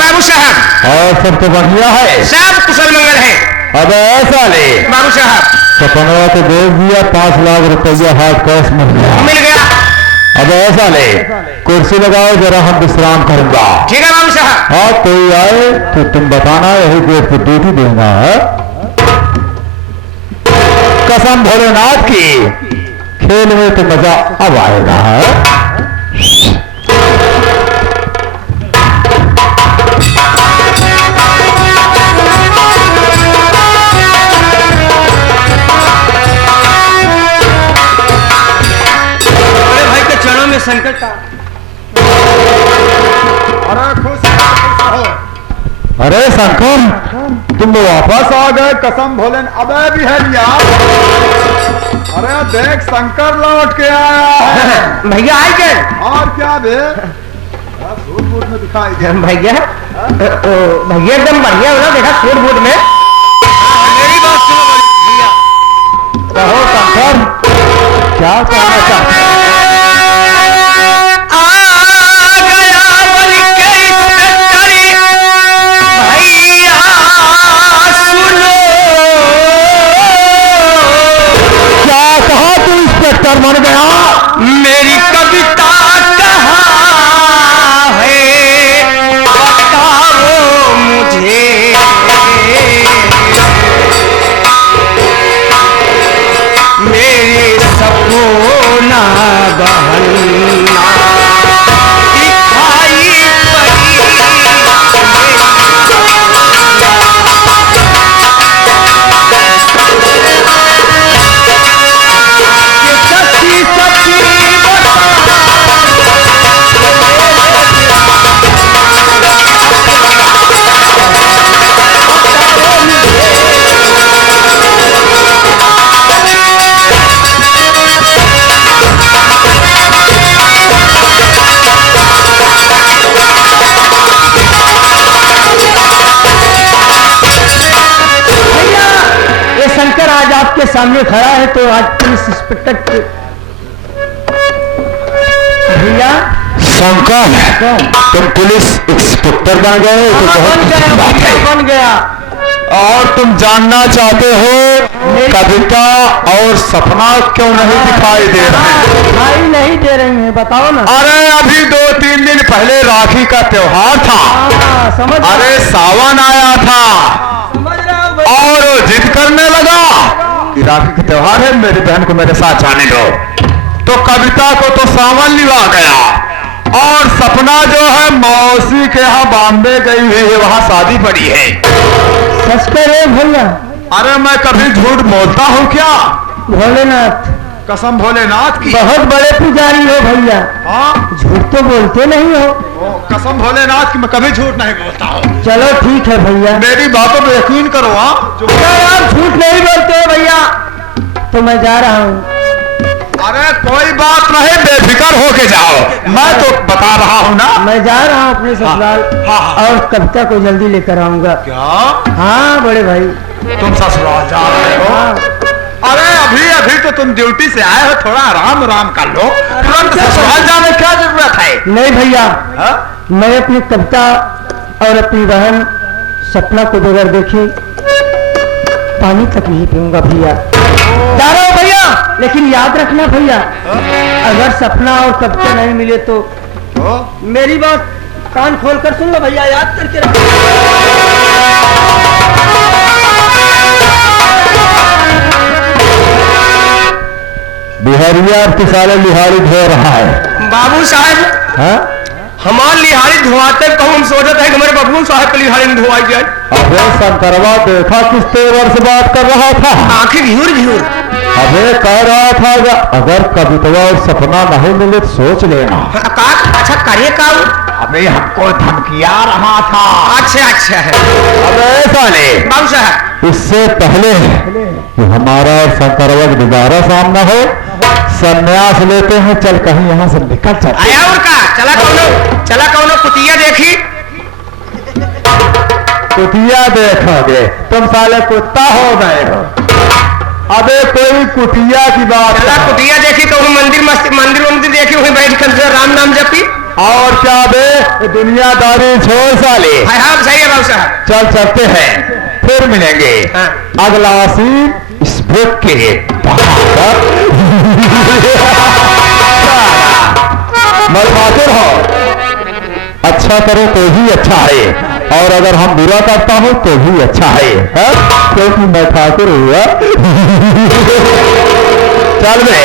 बाबू साहब। और सब तो बढ़िया है, सब कुशल मंगल है। अब ऐसा ले बाबू साहब, सपनवा तो भेज दिया, 5 लाख रुपया हाथ कैश मिल गया। अब ऐसा ले कुर्सी लगाओ, जरा हम विश्राम करूंगा। ठीक है बाबू साहब। हाँ कोई आए तो तुम बताना, यही गेट पर ड्यूटी देना है। कसम भोलेनाथ की, खेल में तो मजा अब आएगा है। संकट का। अरे खुश हो। अरे शंकर, तुम वापस आ गए, कसम भोले। अबे भी है यार, अरे देख शंकर लौट के आया है। भैया आए क्या? और क्या बे, सूट बूट में दिखाई दे। भैया भैया एकदम बढ़िया हो ना, देखा सूट बूट में। मेरी बात सुनो भैया। कहो शंकर, क्या कहना चाहते हैं? मन गया मेरी कविता कहाँ है, बताओ मुझे। मेरे सपना बहना दिखाई पड़ी। आज आपके सामने खड़ा है तो आज पुलिस इंस्पेक्टर भैया। शंकर, तुम पुलिस इंस्पेक्टर बन गए तो बहुत बन गया। और तुम जानना चाहते हो कविता और सपना क्यों नहीं दिखाई दे रहे? दिखाई नहीं दे रही है, बताओ ना। अरे अभी 2-3 दिन पहले राखी का त्योहार था। समझ, अरे सावन आया था और जिद करने लगा कि राखी का त्योहार है, मेरी बहन को मेरे साथ जाने दो। तो कविता को तो सावन लिवा गया और सपना जो है मौसी के यहाँ बॉम्बे गई हुई है, वहाँ शादी पड़ी है। सच कह रहे भैया? अरे मैं कभी झूठ बोलता हूँ क्या? भोलेनाथ, कसम भोलेनाथ की। बहुत बड़े पुजारी हो भैया। हाँ, झूठ तो बोलते नहीं हो। कसम भोलेनाथ की, मैं कभी झूठ नहीं बोलता हूँ। चलो ठीक है भैया, मेरी बातों पे यकीन करो। आप झूठ नहीं बोलते हो भैया, तो मैं जा रहा हूँ। अरे कोई बात नहीं, बेफिक्र होके जाओ, मैं तो बता रहा हूँ ना। मैं जा रहा हूँ अपने ससुराल। हाँ। और कविता को जल्दी लेकर आऊंगा। क्या? हाँ बड़े भाई, तुम ससुराल जा रहे हो? हाँ। अरे अभी अभी तो तुम ड्यूटी से आए हो, थोड़ा आराम कर लो, तुरंत ससुराल जाने क्या जरूरत है? नहीं भैया, हाँ? मैं अपनी कविता और अपनी बहन सपना को बगैर देखे पानी तक नहीं पीऊंगा भैया। जा रहा हूँ भैया, लेकिन याद रखना भैया, अगर सपना और कविता नहीं मिले तो मेरी बात कान खोल कर सुन लो भैया, याद करके रखो। बिहारिया अब साले लिहाड़ी धो रहा है। बाबू साहब, हाँ? हमार लिहाड़ी धोआते कहूँ हम सोचते हैं कि हमारे बबलू साहब की लिहाड़ी में धोआई जाए। अबे शंकरवा देखा किस तेवर से बात कर रहा था? आंखें घिउर घिउर। अबे कह रहा था अगर कविता और सपना नहीं मिले तो सोच लेना। अच्छा करिए काम। अबे हमको धमकिया रहा था। अच्छा अच्छा है। अब ऐसा ले बाबू साहब, इससे पहले कि हमारा और शंकरवा दोबारा सामना हो, संन्यास लेते हैं, चल कहीं यहाँ से निकल चल। आया उनका चला कौनो कुतिया देखी। कुतिया देखोगे? तुम साले कुत्ता हो गए हो। अबे कोई कुतिया की बात। चला कुतिया देखी, कहूँ मंदिर मंदिर देखी, वहीं बैठ कर राम नाम जपी। और क्या बे, दुनियादारी छोड़ साले। हाँ सही है बाबू साहब। चल चलते हैं, फिर मिलेंगे। हाँ। अगला सीन इस बुक के बहादुर हो। अच्छा करो तो भी अच्छा है, और अगर हम बुरा करता हूं तो भी अच्छा है, क्योंकि मैं ठाकुर हुआ। चल बे।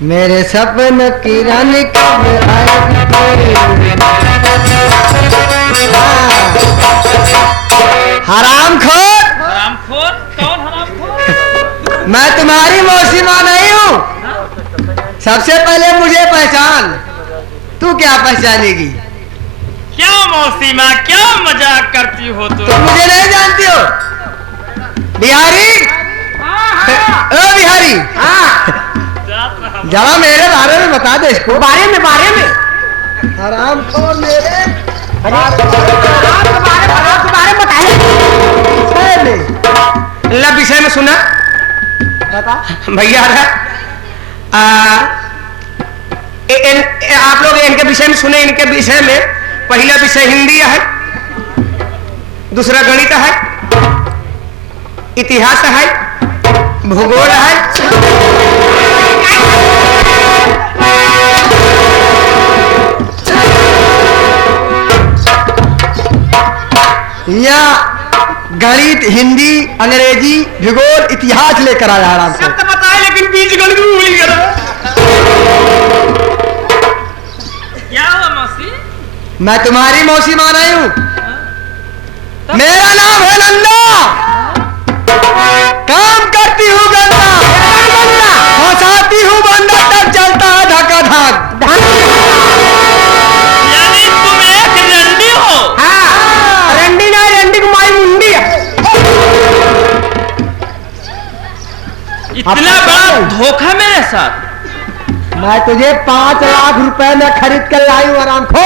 मेरे सपन की रानी कब आएगी? हरामखोर, कौन हरामखोर? मैं तुम्हारी मौसी माँ नहीं हूँ। सबसे पहले मुझे पहचान, तू क्या पहचानेगी? क्या मौसी माँ, क्या मजाक करती हो तुम? तुम मुझे नहीं जानती हो? बिहारी, ओ बिहारी, जरा मेरे बारे में बता दे इसको। बारे में हरामखोर मेरे बारे में बताए। विषय में सुना बता भैया। आप लोग इनके विषय में सुने। इनके विषय में पहला विषय हिंदी है, दूसरा गणित है, इतिहास है, भूगोल है, या गणित, हिंदी, अंग्रेजी, भूगोल, इतिहास लेकर आया आराम से। सब तो बताए लेकिन बीच गणित में भूल गया। क्या हुआ मौसी? मैं तुम्हारी मौसी माँ नहीं हूँ। मेरा नाम है नंदा। काम करती हूँ गंदा, फंसाती हूँ बंदा, तब चलता है धक्का धक। यानी तुम एक रंडी हो? हाँ, रंडी नहीं, रंडी को माई मुंडी है। इतना बड़ा धोखा मेरे साथ? मैं तुझे 5 लाख रुपए में खरीद कर लाई हूँ आराम खो।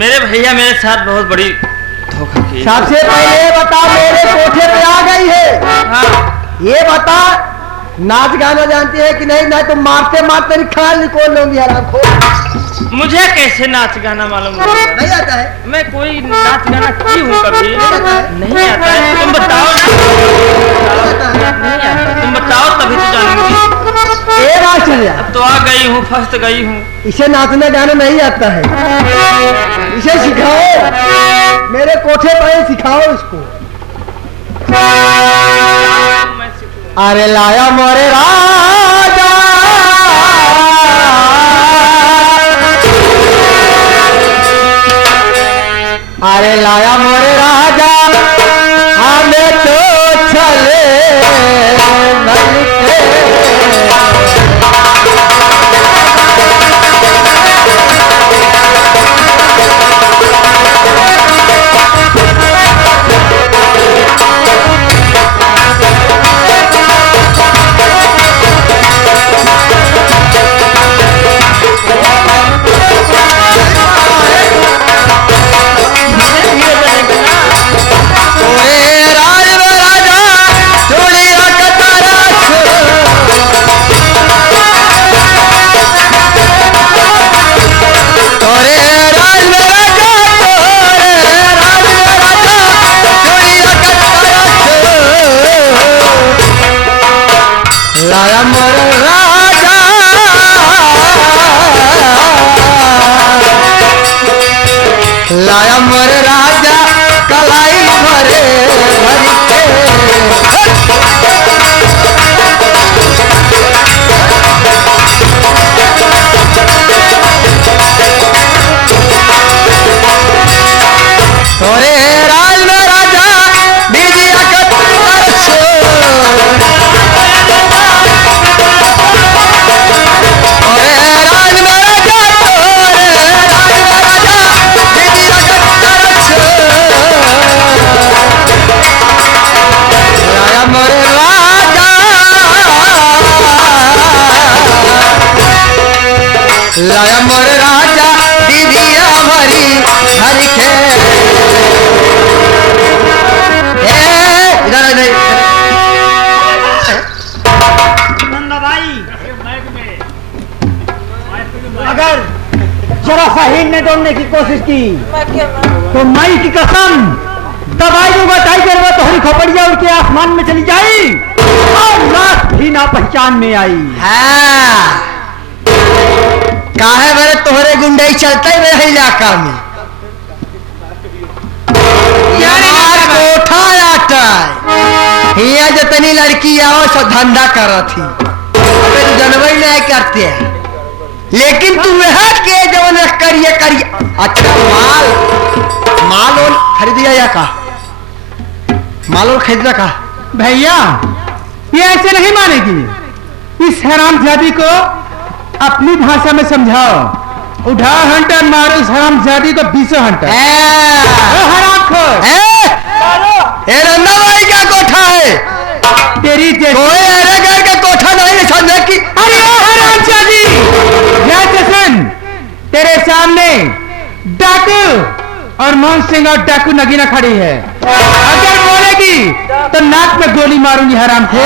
मेरे भैया मेरे साथ बहुत बड़ी धोखा की। सबसे पहले बता, मेरे कोठे पे आ गई है। हाँ। ये बता, नाच गाना जानती है कि नहीं? नहीं तो मारते मारते खाल निकोल लूंगी आराम खो। मुझे कैसे नाच गाना मालूम नहीं आता है? मैं कोई नाच गाना की हूँ कभी? नहीं आता है। तुम बताओ ना। नहीं आता, तुम बताओ तभी तो जानूंगी। ए आश्चर्य, अब तो आ गई हूँ, फंस गई हूँ। इसे नाचना गाना नहीं आता है। इसे सिखाओ, मेरे कोठे पर सिखाओ इसको। मैं सीखूंगा। अरे लाया मोरे राजा, अरे लाया मोरे राजा, हमें तो चले बनके। लाया मोर राजा, लाया मोर राजा, कलाई भरे भरी के। तोरे राज में राजा बीजिया कतर छो। बोलने की कोशिश की तो माई की कसम दवाई जो बताई कर वो तुम्हारी खोपड़िया उनके आसमान में चली जाई और लाश भी ना पहचान में आई। हाँ काहे मेरे तोहरे गुंडे चलते ही मेरे इलाका में कोठा आता हिया जितनी लड़की आओ सब धंधा कर थी जनवरी नहीं करते हैं लेकिन तू वह के जवन करिए अच्छा माल और खरीदिया या का माल और खरीदना का भैया ये ऐसे नहीं मानेगी। इस हरामजादी को अपनी भाषा में समझाओ। उठा हंटर मारो इस हरामजादी को 20 हंटर। हरामखोर रंदा भाई का कोठा है तेरी कोई अरे घर का कोठा नहीं समझे कि अरे ओ हरामजादी जैसन तेरे सामने डाकू और मोहन सिंह और डाकू नगीना खड़ी है। अगर बोलेगी तो नाक में गोली मारूंगी हराम को।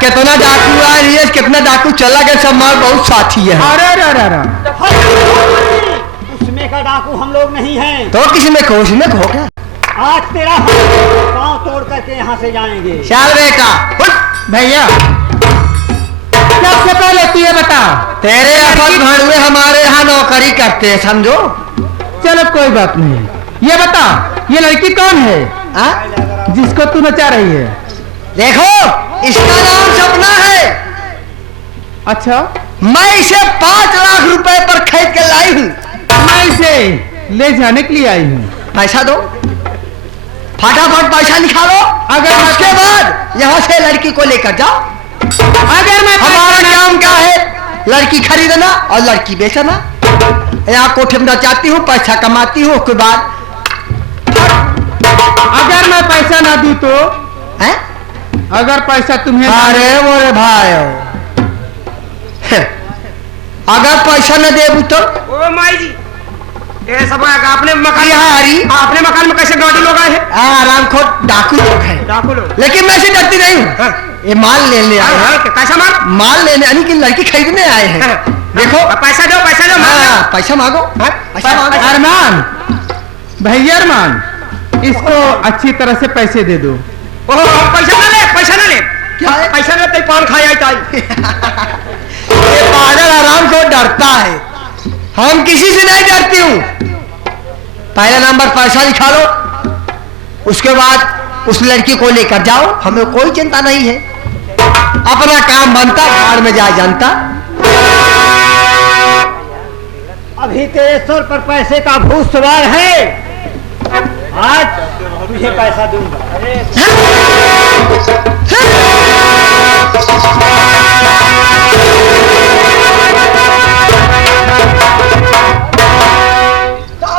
कितना डाकू आ रही है कितना डाकू चला गया सब मार बहुत साथी है। अरे अरे अरे अरे उसमें का डाकू हम लोग नहीं हैं। तो किसी में कोश में खो गया आज तेरा पांव तोड़ करके यहाँ से जाएंगे। चल बेटा भैया सबसे पहले तू ये बता तेरे अफल भाड़ुए हमारे यहाँ नौकरी करते हैं समझो। चलो कोई बात नहीं ये बता ये लड़की कौन है जिसको तू नचा रही है? देखो इसका नाम सपना है। अच्छा मैं इसे 5 लाख रुपए पर खरीद के लाई हूँ। मैं इसे ले जाने के लिए आई हूँ। पैसा दो फटाफट पैसा निकालो अगर उसके बाद यहाँ से लड़की को लेकर जाओ। अगर मैं हमारा काम क्या है लड़की खरीदना और लड़की बेचना। यहाँ कोठे में नचाती हूँ पैसा कमाती हूँ उसके बाद अगर मैं पैसा ना दूं तो है? अगर पैसा तुम्हें अरे मोरे भाई अगर पैसा न दे तो ओ माई जी ये सब आपने मकान आपने मकान में कैसे गाड़ी लोग आए हैं? आराम खो डाकू लोग है डाकू लोग लेकिन मैं से डरती नहीं हूँ। ये माल लेने आए हैं। कैसा माल लेने यानी कि लड़की खरीदने आए हैं। देखो पैसा दो पैसा मांगो पैसा मांगो। अरमान भैया अरमान इसको अच्छी तरह से पैसे दे दो। पैसा ना ले क्या है? पैसा ना तो पान खाया ये पागल आराम को डरता है। हम किसी से नहीं डरती हूँ। पहला नंबर पैसा लिखा लो उसके बाद उस लड़की को लेकर जाओ हमें कोई चिंता नहीं है। अपना काम बनता भाड़ में जाए जनता। अभी तेरे सर पर पैसे का भूत सवार है। आज तुझे पैसा दूंगा।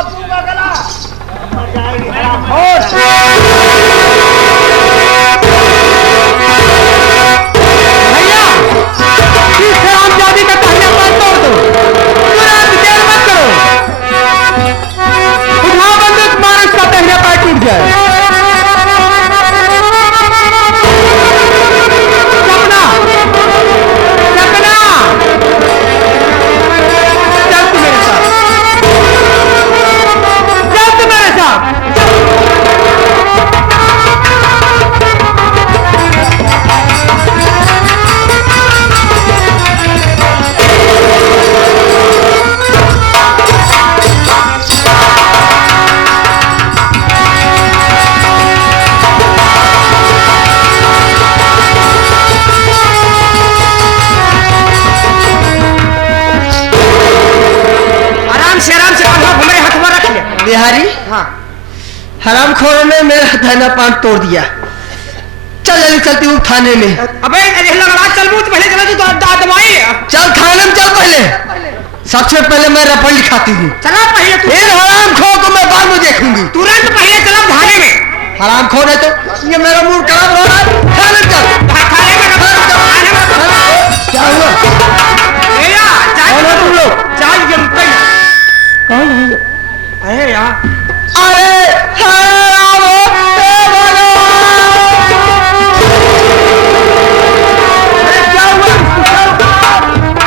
दूंगा गला मर जाएगी भैया इस हरामजादी का तालिया पर तोड़ दो। तुरंत देर मत करो। उठाओ बंदूक मारो इसका पहले पैर टूट जाए। सपना सपना चल तू मेरे साथ चल तू मेरे साथ। आराम से हमारे हाथ में रख लिया। बिहारी हाँ हराम खोरों ने मेरा धना पान तोड़ दिया। चल जल्दी चलती हूँ थाने में। अबे लगा चल बूझ पहले चला तू दवाई चल थाने में चल पहले। सबसे पहले मैं रपट लिखाती हूँ। चला पहले तू फिर हराम खो को मैं बाद में देखूंगी। तुरंत पहले चला थाने में। हराम खो नहीं तो ये मेरा मूड खराब हो रहा है। थाने में चल थाने में क्या हुआ कौन हो तुम लोग? चाल के रुक गई। कौन है? अरे यार अरे हराम हो, ए भगवान! अरे क्या हुआ?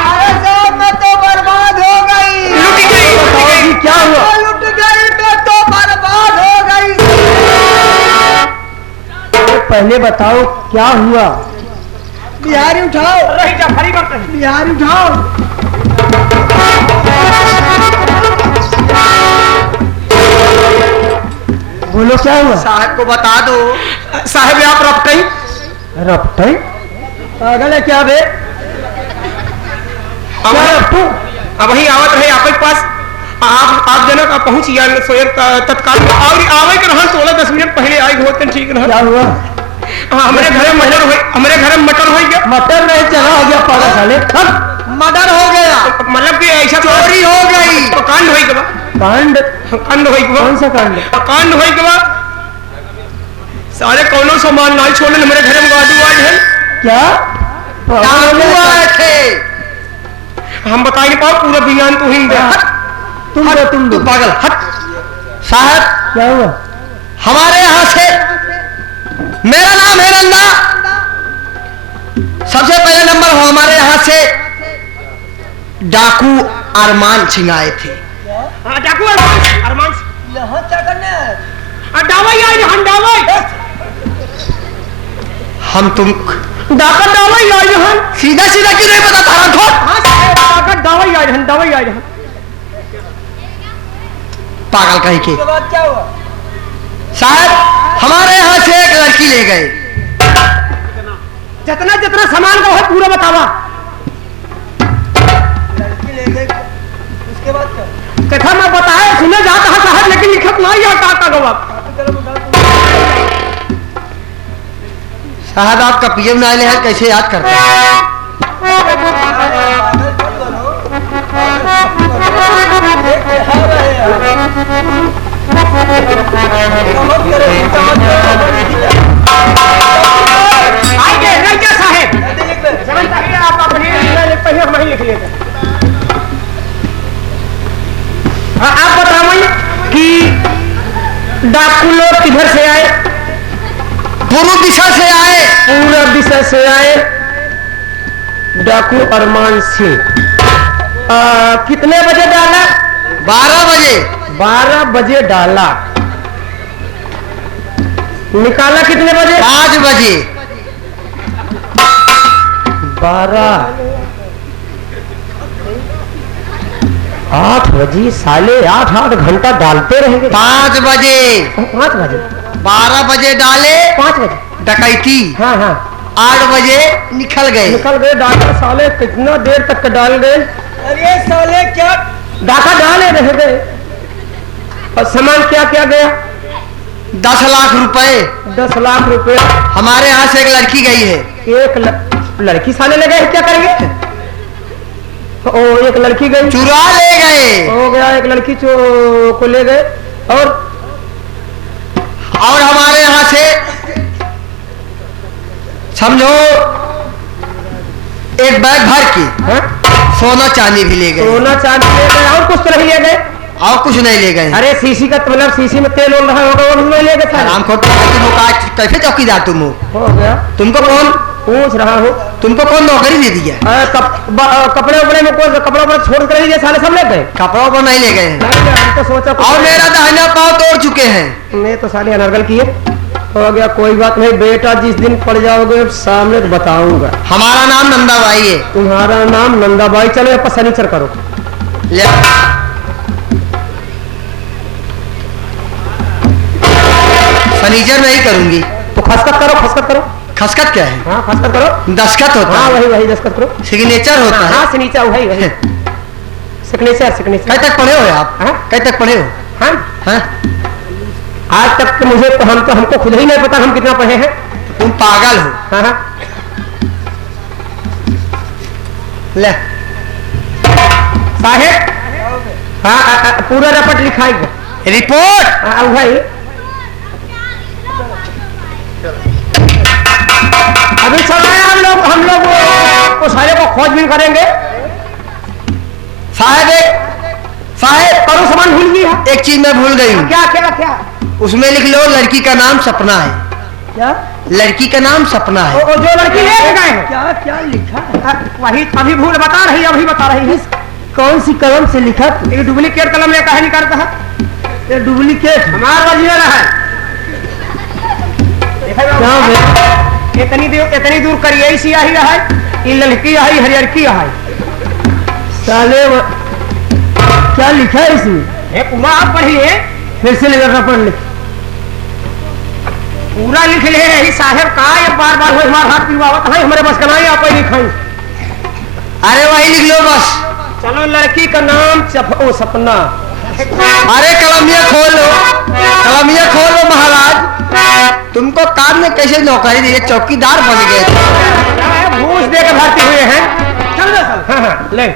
अरे साहब मैं तो बर्बाद हो गई। लुट गई क्या हुआ? पहले बताओ क्या हुआ? बिहारी उठाओ, रही जा खरी करते हैं। बिहारी उठाओ। बोलो क्या हुआ? साहब को बता दो। साहब आप रपटई रपटे? पागल है क्या बे? क्या रपटू? अब वही आवत रहे आपके पास, आप जनक आप पहुंच गया सोयर तत्काल में। और आवे के रहन 16-10 मिनट पहले आई होते ठीक रहा। क्या हुआ? हमारे घर में मटर हो गया। मटर नहीं चना हो गया पागल साले। मर्डर हो गया, मतलब कि ऐसा चोरी हो गई। तो कांड होई के बा, कांड? कांड होई के बा, कौन सा कांड? कांड होई के बा। सारे कौनो सामान नहीं छोड़े हमारे घर में गाड़ू आज है। क्या? डाकू आए थे। हम बता नहीं पाओ पूरा विज्ञान तो ही दे। तुम दो। पागल हट। साहब क्या हुआ? हमारे यहाँ से, मेरा नाम है नंदा, सबसे पहले नंबर हो हमारे यहाँ से डाकू अरमान सिंह आए थे। हाँ डाकू अरमान यहाँ क्या करने आए? डावाई आई हम डावाई हम तुम डाकर डावाई आई हम। सीधा सीधा क्यों नहीं पता था? हाँ साहब डाकर डावाई आई हम, डावाई आई हम। पागल कहीं के। साहब हमारे यहाँ से एक लड़की ले गए। जितना जितना सामान का है पूरा बतावा। उसके बाद क्या? कथा मैं बताया सुने जाता है साहब, लेकिन लिखत नहीं आता का गवा। साहब आपका पीएम नाले है, कैसे याद करते हैं? आइए रंजा साहब जब तक आप अपने पहले हम ही लिख लेते। हाँ आप बताओ कि डाकू लोग किधर से आए? पूर्व दिशा से आए। पूर्व दिशा से आए। डाकू अरमान सिंह कितने बजे डाला? 12 बजे। 12 बजे डाला। निकाला कितने बजे? 5 बजे। 12 8 बजे साले 8 घंटा डालते रहेंगे। 5 बजे। 5 बजे 12 बजे डाले। 5 बजे डकैती। हाँ हाँ 8 बजे निकल गए। निकल गए। डाका साले कितना देर तक डाल गए? अरे साले क्या? डाका डाले रह गए। और सामान क्या क्या गया? 10 लाख रुपए। 10 लाख रुपए। हमारे यहाँ से एक लड़की गई है। एक लड़की साले ले गए, क्या करेंगे? ओ एक लड़की गई, चुरा ले गए। हो गया। एक लड़की को ले गए। और हमारे यहाँ से समझो एक बैग भर के हाँ? सोना चांदी भी ले गए। सोना चांदी ले गए और कुछ तो नहीं ले गए। और कुछ नहीं ले गए। अरे सीसी का मतलब सीसी में तेल ओल रहा होगा वो नहीं ले गए। आराम को तुम कैसे चौकीदार तुम हो? हो गया। तुमको कौन पूछ रहा हूँ तुमको कौन नौकरी दे दिया? कपड़े उपड़े में कोई कपड़ा उपड़ा छोड़ कर नहीं गए साले, सब ले गए। कपड़ों को नहीं ले गए हैं। नहीं, हम तो सोचा और मेरा दाहिना पाँव तोड़ चुके हैं। मैं तो साले अनर्गल किए। हो गया कोई बात नहीं बेटा, जिस दिन पड़ जाओगे सामने तो बताऊंगा। हमारा नाम नंदा भाई है। तुम्हारा नाम नंदाबाई। चलो यहाँ पर सनीचर करो। ले फर्नीचर नहीं करूंगी। तो खसखत करो, खसखत करो। खसखत क्या है? हाँ खसखत करो। दस्खत होता हाँ है। वही वही दस्खत करो। सिग्नेचर होता है। हाँ सिग्नेचर वही वही सिग्नेचर सिग्नेचर। कहीं तक पढ़े हो आप? हाँ? कहीं तक पढ़े हो? हाँ हाँ? आज तक तो मुझे तो हमको खुद ही नहीं पता हम कितना पढ़े हैं। तुम पागल हो। हाँ हाँ ले साहेब। हाँ पूरा रपट लिखाएगा। रिपोर्ट। हाँ भाई अभी चल रहे हैं हम लोग उस साले को खोजबीन करेंगे। साहेब करो सामान भूल गई है। एक चीज मैं भूल गई हूँ। क्या क्या क्या उसमें लिख लो लड़की का नाम सपना है। क्या? लड़की का नाम सपना है। वो जो लड़की ले गए हैं क्या क्या लिखा है? वही अभी भूल बता रही है, अभी बता रही है। कौन सी कलम से लिखा? ये डुप्लीकेट कलम लेकर है निकालता है। ये डुप्लीकेट हमारा वजीर है। क्या बे? इतनी दूर करिए सियाही है, ये ललकी है, हरियर की है। साले क्या लिखा है इसमें? ये पूरा आप पढ़िए, फिर से लेकर पढ़ ले। पूरा लिख ले ही साहब का, ये बार बार हमारे हाथ पिलवावत है, हमारे बस का नहीं आप लिखाई। अरे वही लिख लो बस। चलो लड़की का नाम सपना। अरे कलमिया खोल लो, कलमिया खोल लो महाराज। तुमको काम में कैसे नौकरी दी, चौकीदार बन गए थे। घूस दे के भर्ती हुए हैं। चल दे साल। हाँ, ले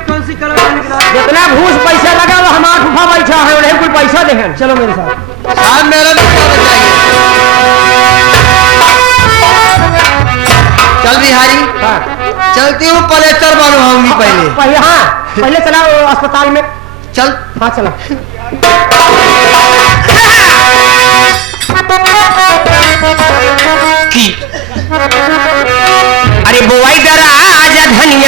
कौन सी कलर निकला? जितना घूस पैसा लगा वो हमारा फूफा बैठा है, उन्हें कोई पैसा दे। चलो मेरे साथ। साहब मेरा भी क्या बचाइए। चल बिहारी, हाँ। चलती हूँ, पलेस्टर बनवाऊंगी पहले। पहले चला अस्पताल में। चल। हाँ चला। अरे बुआई डरा आजा धनी